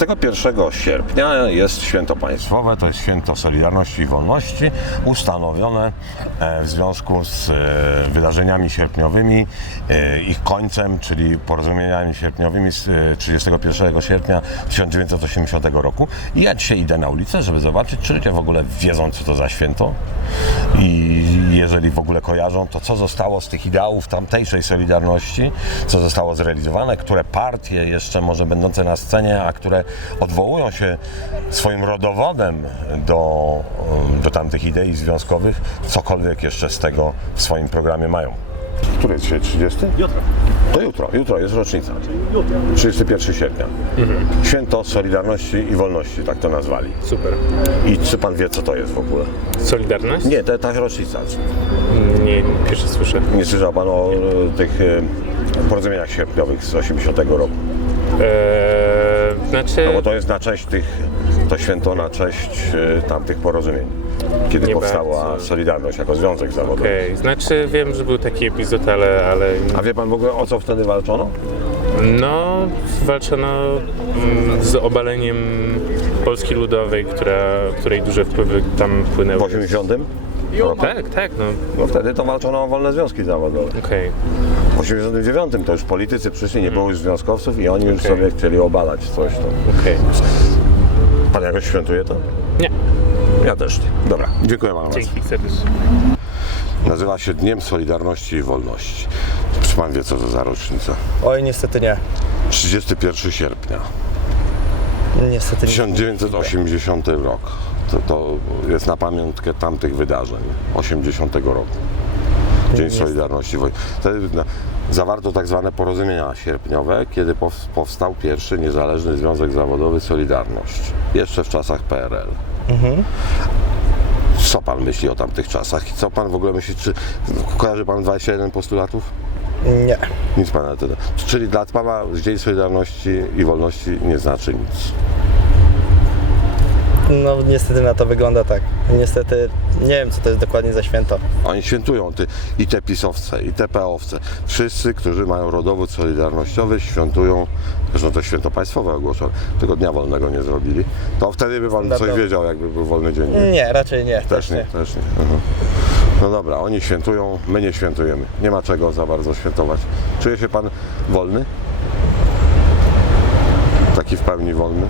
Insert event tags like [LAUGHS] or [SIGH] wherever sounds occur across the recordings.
1 sierpnia jest święto państwowe, to jest święto Solidarności i Wolności, ustanowione e, w związku z e, wydarzeniami sierpniowymi, e, ich końcem, czyli porozumieniami sierpniowymi z e, 31 sierpnia 1980 roku. I ja dzisiaj idę na ulicę, żeby zobaczyć, czy ludzie w ogóle wiedzą, co to za święto i jeżeli w ogóle kojarzą, to co zostało z tych ideałów tamtejszej Solidarności, co zostało zrealizowane, które partie jeszcze może będące na scenie, a które odwołują się swoim rodowodem do, do tamtych idei związkowych, cokolwiek jeszcze z tego w swoim programie mają. Który jest dzisiaj 30? Jutro. To jutro, jutro jest rocznica. 31 sierpnia. Święto Solidarności i Wolności, tak to nazwali. Super. I czy pan wie, co to jest w ogóle? Solidarność? Nie, to ta rocznica. Nie, pierwszy słyszę. Nie słyszał Pan o e, tych e, porozumieniach sierpniowych z 80 roku? Eee, znaczy... No bo to jest na cześć tych, to święto na cześć y, tamtych porozumień. Kiedy nie powstała bardzo. Solidarność jako związek zawodowy. Okej, okay. znaczy wiem, że był taki epizod, ale, ale... A wie pan w ogóle o co wtedy walczono? No, walczono mm, z obaleniem Polski Ludowej, która, której duże wpływy tam płynęły. W 80? No, tak, tak, no. Wtedy to walczono o wolne związki zawodowe. Okej. W 89 to już politycy przyszli, nie było już związkowców i oni już sobie chcieli obalać coś tam. Okej. Pan jakoś świętuje to? Nie. Ja też nie. Dobra, dziękuję bardzo. Dzięki serdecznie. Nazywa się Dniem Solidarności i Wolności. Czy pan wie co to za rocznica? Oj, niestety nie. 31 sierpnia. Niestety nie. 1980 rok. To, to jest na pamiątkę tamtych wydarzeń. 80 roku. Dzień. Solidarności. i Woj- Wtedy na- zawarto tak zwane porozumienia sierpniowe, kiedy pow- powstał pierwszy niezależny związek zawodowy Solidarność. Jeszcze w czasach PRL. Co pan myśli o tamtych czasach? I co pan w ogóle myśli? Czy kojarzy pan 21 postulatów? Nie. Nic pana tyle. Czyli dla pana Dzień Solidarności i Wolności nie znaczy nic. No niestety na to wygląda tak. Niestety nie wiem co to jest dokładnie za święto. Oni świętują ty, i te pisowce, i te PO-wce. Wszyscy, którzy mają rodowód solidarnościowy, świętują, zresztą to święto państwowe ogłoszone, tego dnia wolnego nie zrobili. To wtedy by pan coś wiedział, jakby był wolny dzień. nie? Raczej nie. Też nie, też nie. Mhm. No dobra, oni świętują, my nie świętujemy. Nie ma czego za bardzo świętować. Czuje się pan wolny? Taki w pełni wolny?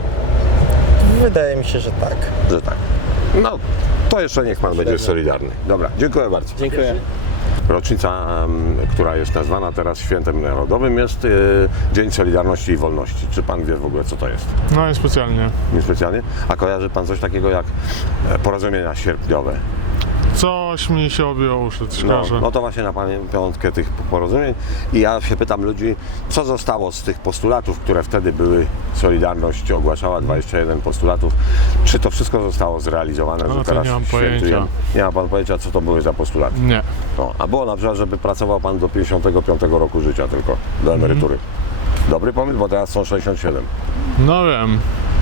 Wydaje mi się, że tak. Że tak. No, to jeszcze niech pan będzie solidarny. Dobra, dziękuję bardzo. Dziękuję. Rocznica, która jest nazwana teraz Świętem Narodowym, jest e, Dzień Solidarności i Wolności. Czy pan wie w ogóle, co to jest? No niespecjalnie. Niespecjalnie. A kojarzy pan coś takiego jak e, porozumienia sierpniowe? Coś mi się obiło uszy, No, kojarzę. no to właśnie na pamiątkę tych porozumień. I ja się pytam ludzi, co zostało z tych postulatów, które wtedy były, Solidarność ogłaszała 21 postulatów. Czy to wszystko zostało zrealizowane, No, że teraz nie mam świętujemy? pojęcia. Nie ma pan pojęcia, co to były za postulaty? Nie. No, a było na przykład, żeby pracował pan do 55 roku życia tylko, do emerytury. Dobry pomysł, bo teraz są 67. No wiem.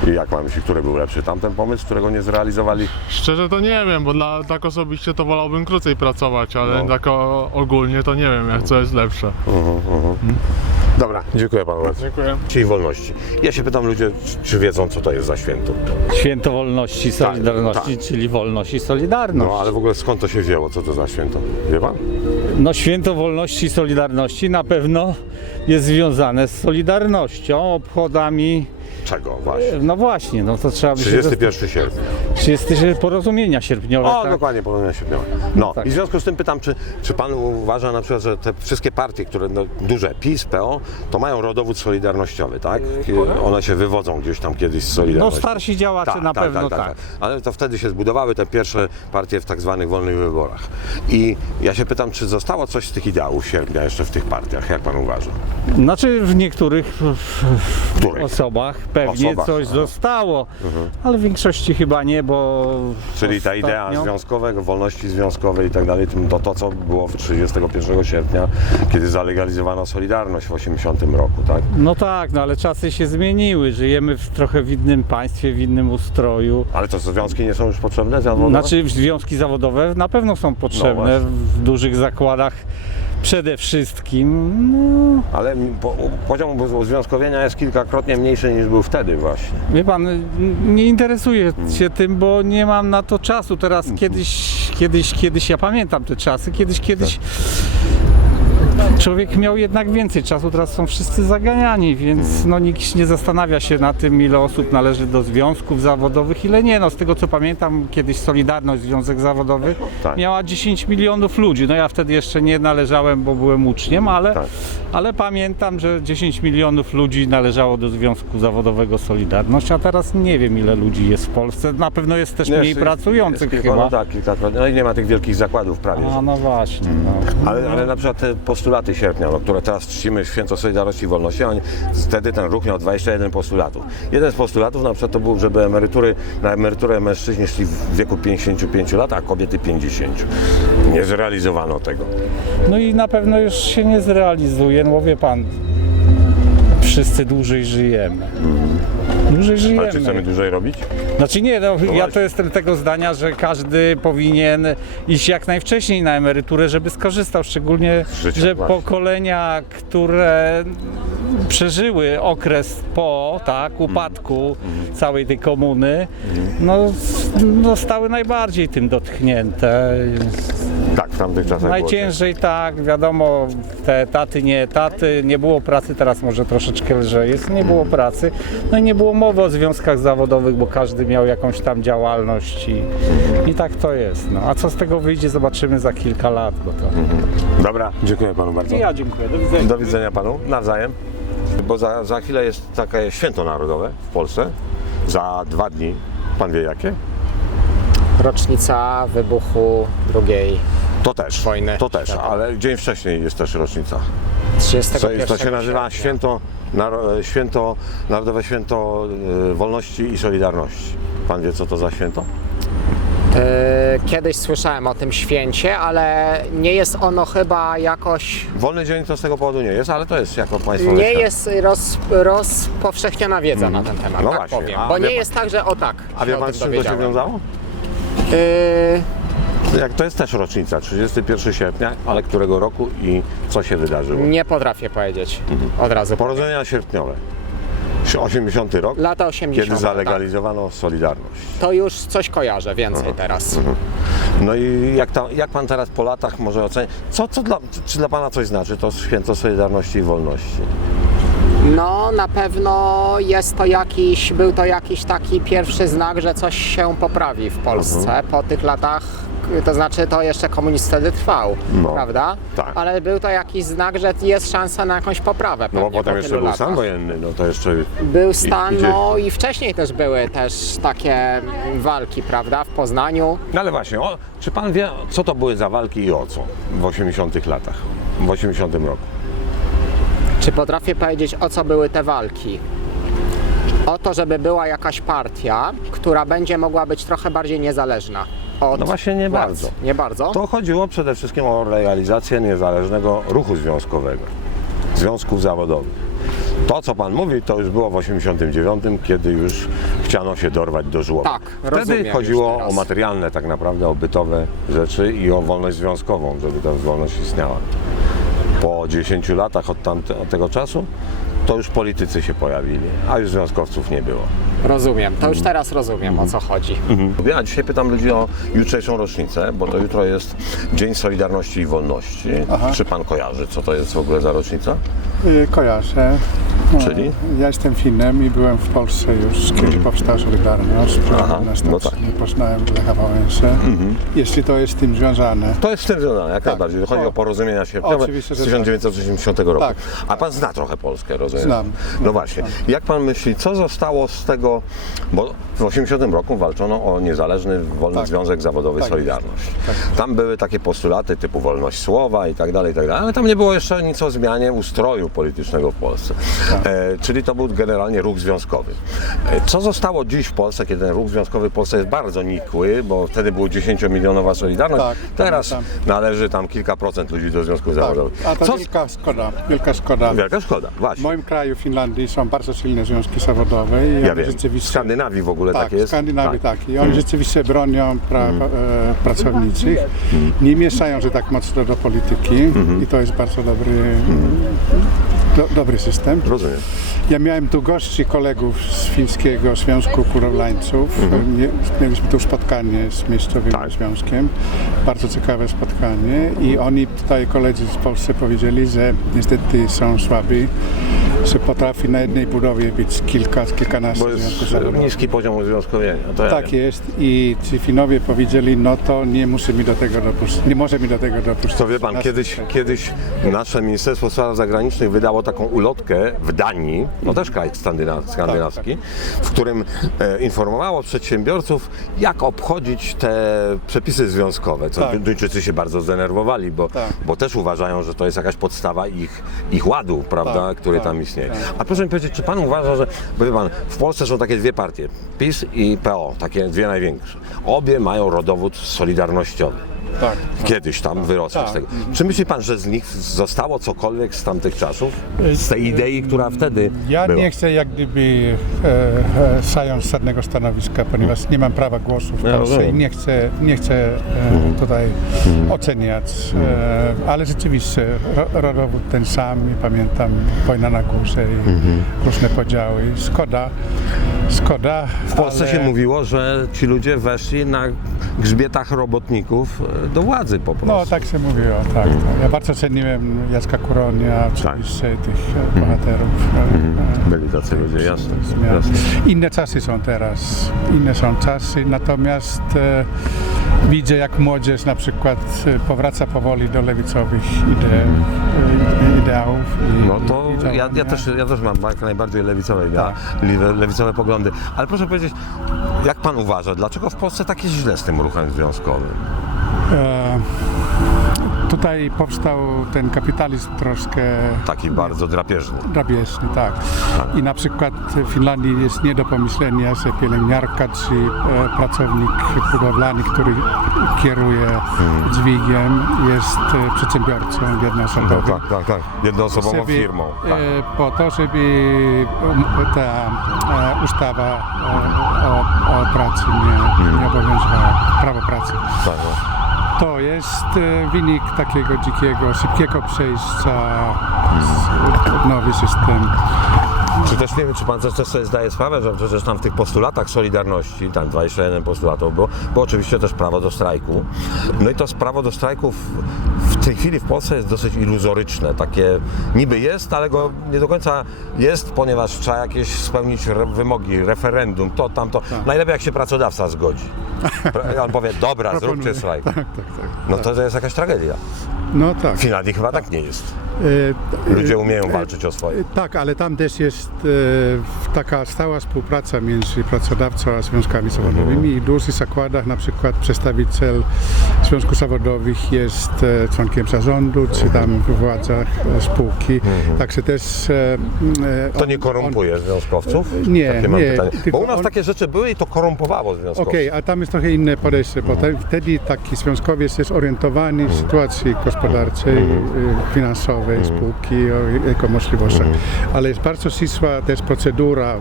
I jak pan myśli, który był lepszy? Tamten pomysł, którego nie zrealizowali? Szczerze to nie wiem, bo dla, tak osobiście to wolałbym krócej pracować, ale No. tak o, ogólnie to nie wiem, jak co jest lepsze. Dobra, dziękuję panu bardzo. Dziękuję. Czyli wolności. Ja się pytam ludzie, czy- czy wiedzą, co to jest za święto. Święto Wolności i Solidarności, czyli wolność i solidarność. No, ale w ogóle skąd to się wzięło? Co to za święto? Wie pan? No święto Wolności i Solidarności na pewno jest związane z Solidarnością, obchodami, Czego właśnie? no właśnie, no to trzeba by się... 31 sierpnia. 30 porozumienia sierpniowe, O, tak? dokładnie, porozumienia sierpniowe. No tak. i w związku z tym pytam, czy, czy pan uważa na przykład, że te wszystkie partie, które no, duże, PiS, PO, to mają rodowód solidarnościowy, tak? One się wywodzą gdzieś tam kiedyś z No Solidarności. starsi działacze na pewno tak. Ale to wtedy się zbudowały te pierwsze partie w tak zwanych wolnych wyborach. I ja się pytam, czy zostało coś z tych ideałów sierpnia jeszcze w tych partiach, jak pan uważa? Znaczy w niektórych w, w Których? osobach pewnie Osobach, coś aha. zostało, ale w większości chyba nie, bo... Czyli ta idea ostatnio- związkowego, wolności związkowej i tak dalej, to to, co było w 31 sierpnia, kiedy zalegalizowano Solidarność w 80 roku, tak? No tak, no ale czasy się zmieniły, żyjemy w trochę w innym państwie, w innym ustroju. Ale to związki nie są już potrzebne? zawodowe? Znaczy związki zawodowe na pewno są No potrzebne właśnie. w dużych zakładach. Przede wszystkim. No, Ale po, poziom uzwiązkowienia jest kilkakrotnie mniejszy niż był wtedy właśnie. wie pan, nie interesuję się tym, bo nie mam na to czasu. Teraz kiedyś, kiedyś, kiedyś, ja pamiętam te czasy, kiedyś, kiedyś człowiek miał jednak więcej czasu, teraz są wszyscy zaganiani, więc no, nikt nie zastanawia się na tym, ile osób należy do związków zawodowych, ile nie. No, z tego co pamiętam, kiedyś Solidarność, Związek Zawodowy Tak. miała 10 milionów ludzi. No ja wtedy jeszcze nie należałem, bo byłem uczniem, ale, Tak. Ale pamiętam, że 10 milionów ludzi należało do Związku Zawodowego Solidarność, a teraz nie wiem ile ludzi jest w Polsce. Na pewno jest też mniej Jest- pracujących jest chyba. No tak. No i nie ma tych wielkich zakładów prawie. A no właśnie. No. Ale, ale na przykład te postulaty sierpnia, no, które teraz czcimy Święto Solidarności i Wolności, oni, wtedy ten ruch miał 21 postulatów. Jeden z postulatów na przykład to był, żeby emerytury, na emeryturę mężczyźni szli w wieku 55 lat, a kobiety 50. Nie zrealizowano tego. No i na pewno już się nie zrealizuje, wie pan, wszyscy dłużej żyjemy. Dłużej Ale czy chcemy żyjemy. dłużej robić? Znaczy nie, no, ja właśnie. to jestem tego zdania, że każdy powinien iść jak najwcześniej na emeryturę, żeby skorzystał, szczególnie, życia, że właśnie. pokolenia, które przeżyły okres po tak, upadku całej tej komuny, no, s- zostały najbardziej tym dotknięte. Tak, w tamtych czasach było Najciężej tak, wiadomo, te etaty, nie etaty, nie było pracy, teraz może troszeczkę lżej jest, nie było pracy. No i nie było mowy o związkach zawodowych, bo każdy miał jakąś tam działalność i, i tak to jest. No. A co z tego wyjdzie, zobaczymy za kilka lat. Bo to... Dobra, dziękuję panu bardzo. Ja dziękuję, do widzenia. Do widzenia panu, nawzajem. Bo za, za chwilę jest takie święto narodowe w Polsce. Za dwa dni. Pan wie jakie? rocznica wybuchu II To też. Wojny To też, światowej. ale dzień wcześniej jest też rocznica. 31 To, to się nazywa sierpnia. święto, święto, Narodowe Święto e, Wolności i Solidarności. Pan wie co to za święto? E, Kiedyś słyszałem o tym święcie, ale nie jest ono chyba jakoś. Wolny dzień to z tego powodu nie jest, ale to jest jako państwo. Nie jest roz, rozpowszechniona wiedza na ten temat, No tak właśnie, powiem. Bo nie pan- jest tak, że o tak. A wie pan z czym to się wiązało? E, Jak to jest też rocznica, 31 sierpnia, ale którego roku i co się wydarzyło? nie potrafię powiedzieć od razu. Porodzenia sierpniowe. 80 rok, Lata 80. kiedy zalegalizowano Solidarność. Tak. To już coś kojarzę więcej teraz. No i jak, ta, jak pan teraz po latach może ocenić, co, co dla, czy dla pana coś znaczy to święto Solidarności i Wolności? No, na pewno jest to jakiś, był to jakiś taki pierwszy znak, że coś się poprawi w Polsce Mhm. po tych latach. To znaczy, to jeszcze komunizm wtedy trwał, No, prawda? tak. Ale był to jakiś znak, że jest szansa na jakąś poprawę. No bo potem po jeszcze był latach. stan wojenny, no to jeszcze Był stan, idzie- no i wcześniej też były też takie walki, prawda? W Poznaniu. No ale właśnie, o, czy pan wie, co to były za walki i o co w 80 latach, w 80 roku? Czy potrafię powiedzieć, o co były te walki? O to, żeby była jakaś partia, która będzie mogła być trochę bardziej niezależna. Od No właśnie nie władz. bardzo. Nie bardzo? To chodziło przede wszystkim o realizację niezależnego ruchu związkowego, związków zawodowych. To, co pan mówi, to już było w 89, kiedy już chciano się dorwać do żłoba. Tak, Wtedy rozumiem chodziło o materialne tak naprawdę, o bytowe rzeczy i o wolność związkową, żeby ta wolność istniała. Po 10 latach od, tamte, od tego czasu to już politycy się pojawili, a już związkowców nie było. Rozumiem, to Mhm. już teraz rozumiem o co chodzi. Ja dzisiaj pytam ludzi o jutrzejszą rocznicę, bo to jutro jest Dzień Solidarności i Wolności. Czy pan kojarzy, co to jest w ogóle za rocznica? Y, Kojarzę. No, Czyli? Ja jestem Finem i byłem w Polsce już, kiedy powstała Solidarność. Aha, no stacji poznałem Lecha Wałęsę. Jeśli to jest z tym związane. To jest w tym związane, jak najbardziej. Chodzi o, O, porozumienia sierpniowe oczywiście, z że tak. 1980 roku. Tak. A pan zna trochę Polskę, rozumiem? Znam. No właśnie. Jak pan myśli, co zostało z tego, bo w 80 roku walczono o niezależny, wolny Tak. Związek Zawodowy Tak Solidarność. Tam były takie postulaty typu wolność słowa i tak dalej, i tak dalej, ale tam nie było jeszcze nic o zmianie ustroju politycznego w Polsce. E, czyli to był generalnie ruch związkowy. E, co zostało dziś w Polsce, kiedy ten ruch związkowy w Polsce jest bardzo nikły, bo wtedy było 10-milionowa Solidarność, Tak, teraz pamiętam. należy tam kilka procent ludzi do związków Tak, zawodowych. a to Co? wielka szkoda, wielka szkoda. Wielka szkoda, W właśnie. moim kraju, Finlandii, są bardzo silne związki zawodowe i Ja wiem, w rzeczywiście... Skandynawii w ogóle tak, tak jest. w Skandynawii Tak. tak. I oni rzeczywiście bronią praw e, pracowniczych. Nie mieszają się tak mocno do polityki i to jest bardzo dobry, do, dobry system. Rozumiem. Ja miałem tu gości kolegów z Fińskiego Związku Kurowlańców. Nie- Mieliśmy tu spotkanie z miejscowym Tak. związkiem. Bardzo ciekawe spotkanie i oni tutaj koledzy z Polsce powiedzieli, że niestety są słabi, że potrafi na jednej budowie być kilka, kilkanaście Bo związków jest zawodowych. niski poziom uzwiązkowienia. Ja Tak wiem. jest i ci Finowie powiedzieli, no to nie musi mi do tego dopuścić, nie może mi do tego dopuścić. To wie pan, Nas- kiedyś, kiedyś nasze Ministerstwo Spraw Zagranicznych wydało taką ulotkę w Danii, no też kraj skandyna- skandynawski, w którym e, informowało przedsiębiorców, jak obchodzić te przepisy związkowe. Co Tak. Duńczycy się bardzo zdenerwowali, bo, Tak. bo też uważają, że to jest jakaś podstawa ich, ich ładu, prawda, Tak, który tak, tam istnieje. Tak. A proszę mi powiedzieć, czy pan uważa, że, pan, w Polsce są takie dwie partie, PiS i PO, takie dwie największe. Obie mają rodowód solidarnościowy Tak. kiedyś tam wyrosły Tak. z tego. Czy myśli pan, że z nich zostało cokolwiek z tamtych czasów? Z tej idei, która wtedy Ja była? nie chcę jak gdyby e, e, zająć żadnego stanowiska, ponieważ nie mam prawa głosu w Ja Polsce i rozumiem. nie chcę, nie chcę e, tutaj oceniać, e, ale rzeczywiście ro, rodowód ten sam, i pamiętam wojna na górze i różne podziały. Szkoda, szkoda. W Polsce ale... się mówiło, że ci ludzie weszli na grzbietach robotników e, do władzy po prostu. No tak się mówiło, tak. tak. Ja bardzo ceniłem Jacka Kuronia, oczywiście tych e, bohaterów. e, Byli tacy ludzie, jasne. zmian. jasne. Inne czasy są teraz, inne są czasy, natomiast e, widzę jak młodzież na przykład e, powraca powoli do lewicowych ide, e, ideałów. I, No to i ja, ja, też, ja też mam jak najbardziej lewicowe, idea, Tak. lewicowe poglądy. Ale proszę powiedzieć, jak pan uważa, dlaczego w Polsce tak jest źle z tym ruchem związkowym? E, tutaj powstał ten kapitalizm troszkę Taki bardzo drapieżny. drapieżny, tak. I na przykład w Finlandii jest nie do pomyślenia, że pielęgniarka czy e, pracownik budowlany, który kieruje dźwigiem, jest e, przedsiębiorcą jednoosobowym. No tak, tak, tak. Jednoosobową Żeby, firmą. Tak. e, Po to, żeby um, ta e, ustawa e, o, o pracy nie, nie obowiązywała, prawo pracy. Tak, no. To jest e, wynik takiego dzikiego, szybkiego przejścia w nowy system. Czy też nie wiem, czy pan też sobie zdaje sprawę, że przecież tam w tych postulatach Solidarności, tam 21 postulatów było, było oczywiście też prawo do strajku. No i to prawo do strajku w, tej chwili w Polsce jest dosyć iluzoryczne. Takie niby jest, ale go nie do końca jest, ponieważ trzeba jakieś spełnić re, wymogi, referendum, to, tamto. Najlepiej jak się pracodawca zgodzi. On powie, [LAUGHS] dobra, zróbcie strajk. Tak, tak, tak. No to, to jest jakaś tragedia. No tak. W Finlandii chyba tak nie jest. E, Ludzie umieją walczyć o swoje. e, Tak, ale tam też jest e, taka stała współpraca między pracodawcą a związkami zawodowymi i w dużych zakładach na przykład przedstawiciel związków zawodowych jest e, członkiem zarządu czy tam w władzach e, spółki. Także też... e, To on- nie korumpuje związkowców? Nie, Takie mam nie, pytanie. Bo u nas on- takie rzeczy były i to korumpowało związkowców. Okej, a tam jest trochę inne podejście, bo te, wtedy taki związkowiec jest orientowany w sytuacji gospodarczej, finansowej spółki, o jego możliwościach. Ale jest bardzo ścisła też procedura e,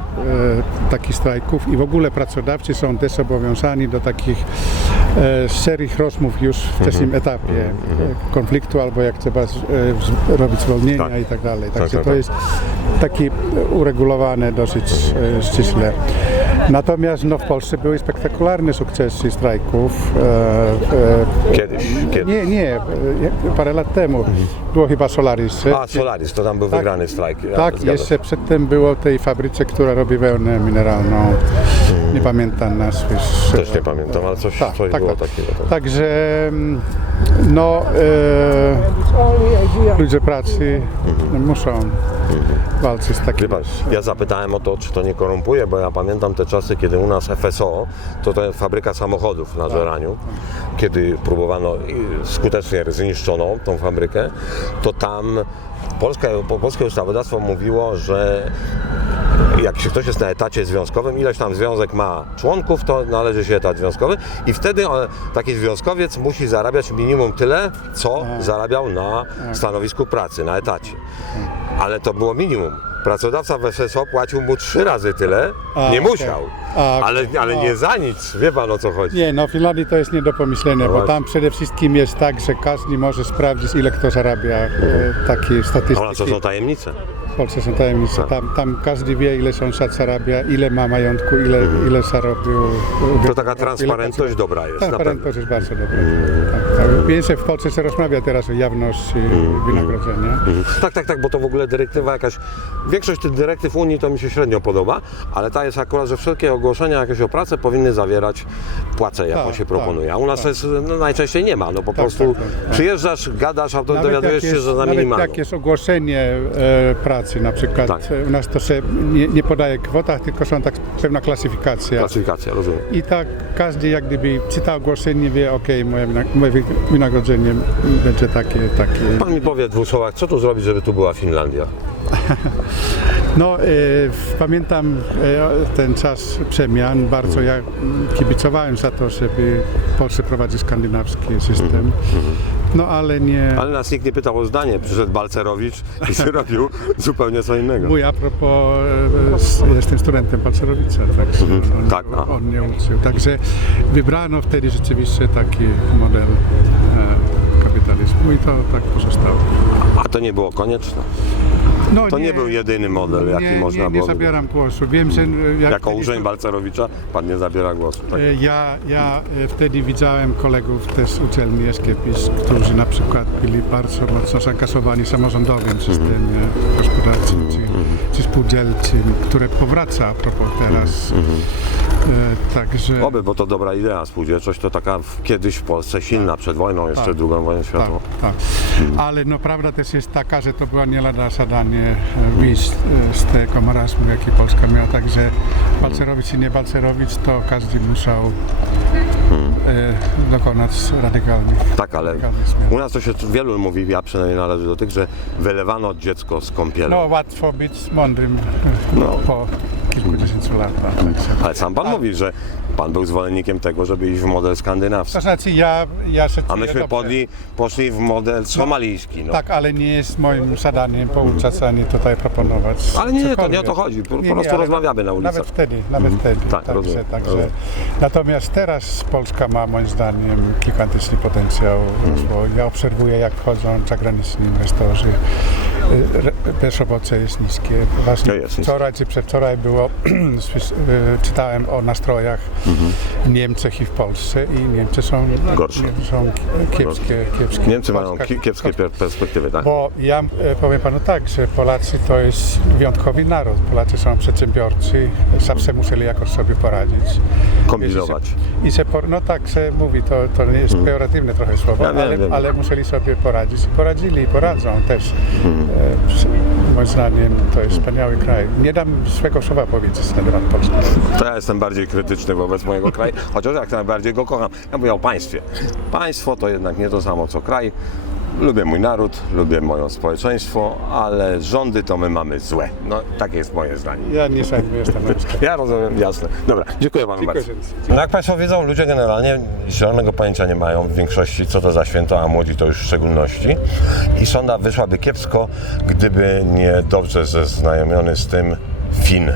takich strajków i w ogóle pracodawcy są też zobowiązani do takich e, serii rozmów już w wczesnym etapie e, konfliktu albo jak trzeba e, robić zwolnienia Tak. i tak dalej. Także tak, to tak. jest takie uregulowane dosyć e, ściśle. Natomiast no, w Polsce były spektakularne sukcesy strajków. E, e, Kiedyś, kiedyś. nie, nie, e, parę lat temu. Było chyba Solaris. A, Solaris, to tam był Tak. wygrany strajk. Ja, Tak, jeszcze przedtem było tej fabryce, która robi wełnę mineralną. nie pamiętam nazwy. Też nie pamiętam, ale coś, Tak, coś tak, było tak. takiego. Tak. Także mm, no, e, ludzie pracy muszą walczyć z takim. pan, ja zapytałem o to, czy to nie korumpuje, bo ja pamiętam te czasy, kiedy u nas FSO, to to fabryka samochodów na Żeraniu, kiedy próbowano skutecznie zniszczono tą fabrykę, to tam polskie, po- polskie ustawodawstwo mówiło, że jak się ktoś jest na etacie związkowym, ileś tam związek ma członków, to należy się etat związkowy i wtedy on, taki związkowiec musi zarabiać minimum tyle, co zarabiał na stanowisku pracy, na etacie. Ale to było minimum. Pracodawca w FSO płacił mu trzy razy tyle, A, nie okej. musiał, A, ale, okej. ale No. nie za nic, wie pan o co chodzi. Nie, no w Finlandii to jest nie do pomyślenia, bo właśnie. tam przede wszystkim jest tak, że każdy może sprawdzić, ile kto zarabia. E, takie A u nas to statystyki. są tajemnice. W Polsce są tajemnice. Tak. Tam, tam każdy wie, ile sąsiad zarabia, ile ma majątku, ile, ile zarobił. To taka transparentność dobra jest, pewno. Transparentność jest bardzo dobra. Tak, tak. Więcej w Polsce się rozmawia teraz o jawności wynagrodzenia. Mhm. Tak, tak, tak, bo to w ogóle dyrektywa jakaś. Większość tych dyrektyw Unii to mi się średnio podoba, ale ta jest akurat, że wszelkie ogłoszenia jakieś o pracę powinny zawierać płacę, jaką Tak, się tak, proponuje. A u nas tak. jest, no, najczęściej nie ma. No po prostu tak, tak, tak. przyjeżdżasz, gadasz, a to Nawet dowiadujesz się, że za Nawet minimalną. jak jest ogłoszenie e, pracy, na przykład Tak. e, u nas to się nie, nie podaje kwota, tylko są tak pewna klasyfikacja. Klasyfikacja, rozumiem. I tak każdy jak gdyby czyta ogłoszenie, wie, ok, moje, moje wy- wynagrodzenie będzie takie, takie. Pan mi powie w dwóch słowach, co tu zrobić, żeby tu była Finlandia? [LAUGHS] No, e, pamiętam e, ten czas przemian, bardzo ja mm, kibicowałem za to, żeby Polsce prowadzić skandynawski system, no ale nie... Ale nas nikt nie pytał o zdanie. Przyszedł Balcerowicz i [LAUGHS] zrobił zupełnie co innego. Mój a propos, e, jestem studentem Palcerowica, także on, Tak, a. on mnie uczył. Także wybrano wtedy rzeczywiście taki model e, kapitalizmu i to tak pozostało. A to nie było konieczne. No, To nie był jedyny model, jaki nie, można nie, było nie zabieram głosu. Wiem, że... e, jak Jako wtedy- urzęd Balcerowicza pan nie zabiera głosu. Tak? E, Ja, ja e, wtedy widziałem kolegów też z uczelni Eskiepis, którzy na przykład byli bardzo mocno zaangażowani w samorządowym systemie gospodarczym czy, czy spółdzielczym, które powraca a propos teraz. E, Także... Oby, bo to dobra idea. Spółdzielczość to taka w, kiedyś w Polsce silna, przed wojną, jeszcze Tak. drugą wojną Tak, światową. tak. Ale no prawda też jest taka, że to była nie lada zadanie e, wyjść e, z tego marazmu, jaki Polska miała, także Balcerowicz czy nie Balcerowicz, to każdy musiał e, dokonać radykalnych, Tak, ale radykalnych zmian. u nas to się wielu mówi, ja przynajmniej należę do tych, że wylewano dziecko z kąpielą. No łatwo być mądrym e, No. po kilkudziesięciu latach. Także. Ale sam pan mówi, że pan był zwolennikiem tego, żeby iść w model skandynawski. To znaczy ja, ja się A czuję myśmy dobrze. podli, poszli w model somalijski. No. Tak, ale nie jest moim zadaniem pouczać ani tutaj proponować. Ale nie, to nie o cokolwiek. to chodzi. Po, Nie, po nie, prostu ale rozmawiamy na ulicach. Nawet wtedy, nawet wtedy. Tak, rozumiem, także. rozumiem. Natomiast teraz Polska ma moim zdaniem gigantyczny potencjał rozwoju. Ja obserwuję jak wchodzą zagraniczni inwestorzy. Bezrobocie jest niskie. Właśnie No jest wczoraj czy przedwczoraj było, [CLEARS THROAT] y, czytałem o nastrojach w Niemczech i w Polsce i Niemcy są, Mhm. Gorsze. są kiepskie, kiepskie. Niemcy mają kiepskie per- perspektywy, tak? bo ja e, powiem panu tak, że Polacy to jest wyjątkowy naród. Polacy są przedsiębiorcy, zawsze musieli jakoś sobie poradzić. Kombinować. I por- no tak się mówi, to, to nie jest pejoratywne trochę słowo, Ja ale, wiem. ale musieli sobie poradzić i poradzili i poradzą też. Mhm. Moim zdaniem to jest wspaniały kraj. Nie dam swego słowa powiedzieć na temat Polski. To ja jestem bardziej krytyczny wobec mojego kraju, chociaż jak najbardziej go kocham. Ja mówię o państwie. Państwo to jednak nie to samo co kraj. Lubię mój naród, lubię moje społeczeństwo, ale rządy to my mamy złe. No, takie jest moje zdanie. Ja nie szedłem, mężczyzną. Ja rozumiem, jasne. Dobra, dziękuję panu bardzo. No jak państwo wiedzą, ludzie generalnie zielonego pojęcia nie mają w większości, co to za święto, a młodzi to już w szczególności. I sonda wyszłaby kiepsko, gdyby nie dobrze zeznajomiony z tym Fin.